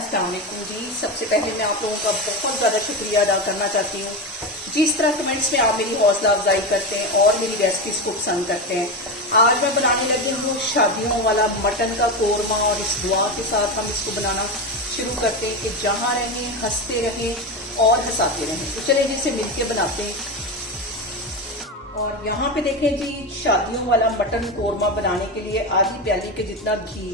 अस्सलाम वालेकुम जी। सबसे पहले मैं आप लोगों का बहुत ज़्यादा शुक्रिया अदा करना चाहती हूँ। जिस तरह कमेंट्स में आप मेरी हौसला अफजाई करते हैं और मेरी रेसिपीज़ को पसंद करते हैं। आज मैं बनाने लगी हूँ शादियों वाला मटन का कोरमा और इस दुआ के साथ हम इसको बनाना शुरू करते हैं कि जहाँ रहें हंसते रहें और हंसाते रहें। तो चले जिसे मिलके बनाते हैं। और यहाँ पे देखें जी, शादियों वाला मटन कोरमा बनाने के लिए आधी प्याली के जितना घी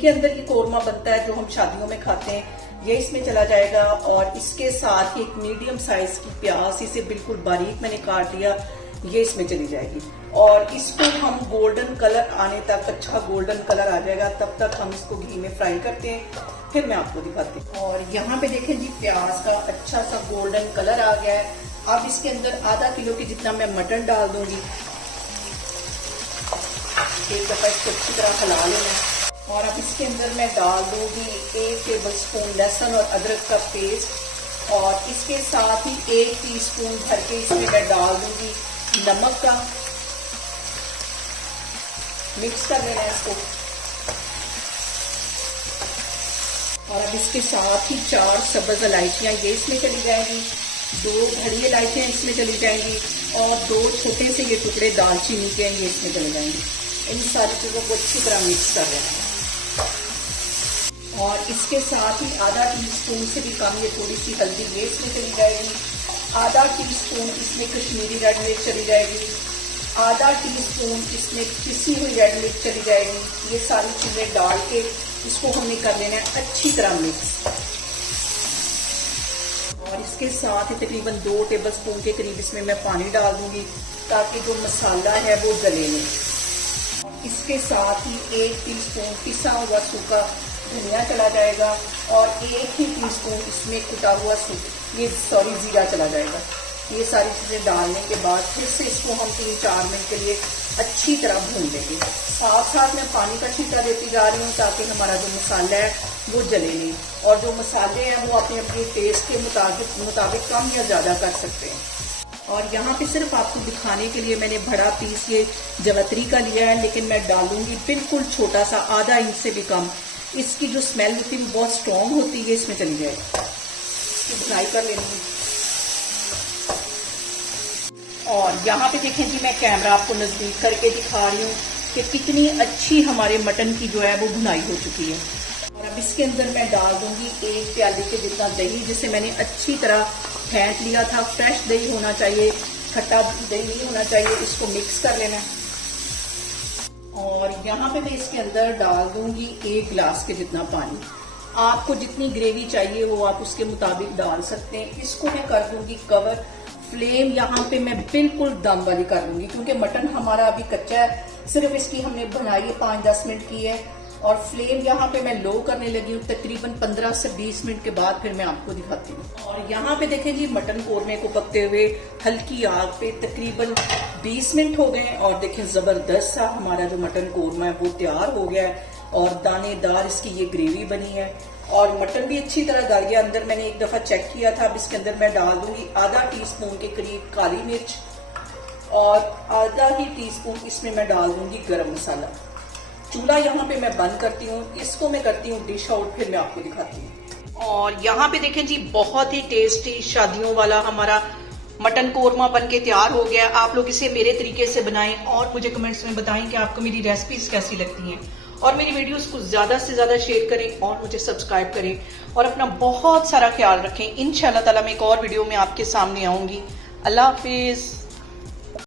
के अंदर ये कोरमा बनता है जो हम शादियों में खाते हैं, ये इसमें चला जाएगा। और इसके साथ ही एक मीडियम साइज की प्याज, इसे बिल्कुल बारीक मैंने काट लिया, ये इसमें चली जाएगी। और इसको हम गोल्डन कलर आने तक, अच्छा गोल्डन कलर आ जाएगा, तब तक हम इसको घी में फ्राई करते हैं, फिर मैं आपको दिखाती हूँ। और यहाँ पे देखें जी, प्याज का अच्छा सा गोल्डन कलर आ गया है। अब इसके अंदर आधा किलो के जितना मैं मटन डाल दूंगी। एक दफा इसको अच्छी तरह हिला लेना। और अब इसके अंदर मैं डाल दूंगी 1 टेबलस्पून लहसुन और अदरक का पेस्ट। और इसके साथ ही 1 टीस्पून भर के इसमें मैं डाल दूंगी नमक का। मिक्स कर लेना है इसको। और अब इसके साथ ही 4 सब्ज इलायचियाँ ये इसमें चली जाएंगी, 2 बड़ी इलायचियाँ इसमें चली जाएंगी और 2 छोटे से ये टुकड़े दालचीनी के ये इसमें चले जाएंगे। इन सारी चीज़ों को अच्छी तरह मिक्स कर लेना है। और इसके साथ ही आधा टीस्पून से भी कम ये थोड़ी सी हल्दी ये इसमें चली जाएगी। आधा टीस्पून इसमें कश्मीरी रेड मिर्च चली जाएगी। आधा टीस्पून इसमें पिसी हुई रेड मिर्च चली जाएगी। ये सारी चीज़ें डाल के इसको हमें कर लेना है अच्छी तरह मिक्स। और इसके साथ ही तकरीबन 2 टेबलस्पून के करीब इसमें मैं पानी डाल दूंगी ताकि जो मसाला है वो गले नहीं। इसके साथ ही 1 टीस्पून पिसा हुआ सूखा धनिया चला जाएगा और 1 ही टीस्पून इसमें कुटा हुआ जीरा चला जाएगा। ये सारी चीज़ें डालने के बाद फिर से इसको हम 3-4 मिनट के लिए अच्छी तरह भून लेंगे। साथ साथ मैं पानी का छिड़का देती जा रही हूँ ताकि हमारा जो मसाला है वो जले नहीं। और जो मसाले हैं वो अपने अपने टेस्ट के मुताबिक कम या ज़्यादा कर सकते हैं। और यहाँ पे सिर्फ आपको दिखाने के लिए मैंने बड़ा पीस ये जवतरी का लिया है, लेकिन मैं डालूंगी बिल्कुल छोटा सा, आधा इंच से भी कम। इसकी जो स्मेल होती है वो बहुत स्ट्रॉन्ग होती है, इसमें चली जाएगी। इसकी भुनाई कर लेंगे। और यहाँ पे देखें जी, मैं कैमरा आपको नजदीक करके दिखा रही हूँ कि कितनी अच्छी हमारे मटन की जो है वो भुनाई हो चुकी है। और अब इसके अंदर मैं डाल दूंगी 1 प्याली के जितना दही, जिसे मैंने अच्छी तरह फेंट लिया था। फ्रेश दही होना चाहिए, खट्टा दही नहीं होना चाहिए। इसको मिक्स कर लेना है। और यहाँ पे मैं इसके अंदर डाल दूंगी 1 गिलास के जितना पानी। आपको जितनी ग्रेवी चाहिए वो आप उसके मुताबिक डाल सकते हैं। इसको मैं कर दूंगी कवर। फ्लेम यहाँ पे मैं बिल्कुल दम वाली कर दूंगी क्योंकि मटन हमारा अभी कच्चा है, सिर्फ इसकी हमने बनाई 5-10 मिनट की है। और फ्लेम यहाँ पे मैं लो करने लगी हूँ। तकरीबन 15 से 20 मिनट के बाद फिर मैं आपको दिखाती हूँ। और यहाँ पे देखें जी, मटन कोरमे को पकते हुए हल्की आग पे तकरीबन 20 मिनट हो गए। और देखें जबरदस्त सा हमारा जो मटन कोरमा है वो तैयार हो गया है और दानेदार इसकी ये ग्रेवी बनी है। और मटन भी अच्छी तरह गल गया अंदर। मैंने एक दफा चेक किया था। अब इसके अंदर मैं डाल दूंगी आधा टीस्पून के करीब काली मिर्च और आधा ही टीस्पून इसमें मैं डाल दूंगी गरम मसाला। चूल्हा यहाँ पे मैं बंद करती हूँ। इसको मैं करती हूँ डिश आउट, फिर मैं आपको दिखाती हूँ। और यहाँ पे देखें जी, बहुत ही टेस्टी शादियों वाला हमारा मटन कोरमा बन के तैयार हो गया। आप लोग इसे मेरे तरीके से बनाएं और मुझे कमेंट्स में बताएं कि आपको मेरी रेसिपीज कैसी लगती हैं। और मेरी वीडियोस को ज्यादा से ज्यादा शेयर करें और मुझे सब्सक्राइब करें। और अपना बहुत सारा ख्याल रखें। इंशाल्लाह ताला मैं एक और वीडियो में आपके सामने आऊंगी। अल्लाह हाफिज।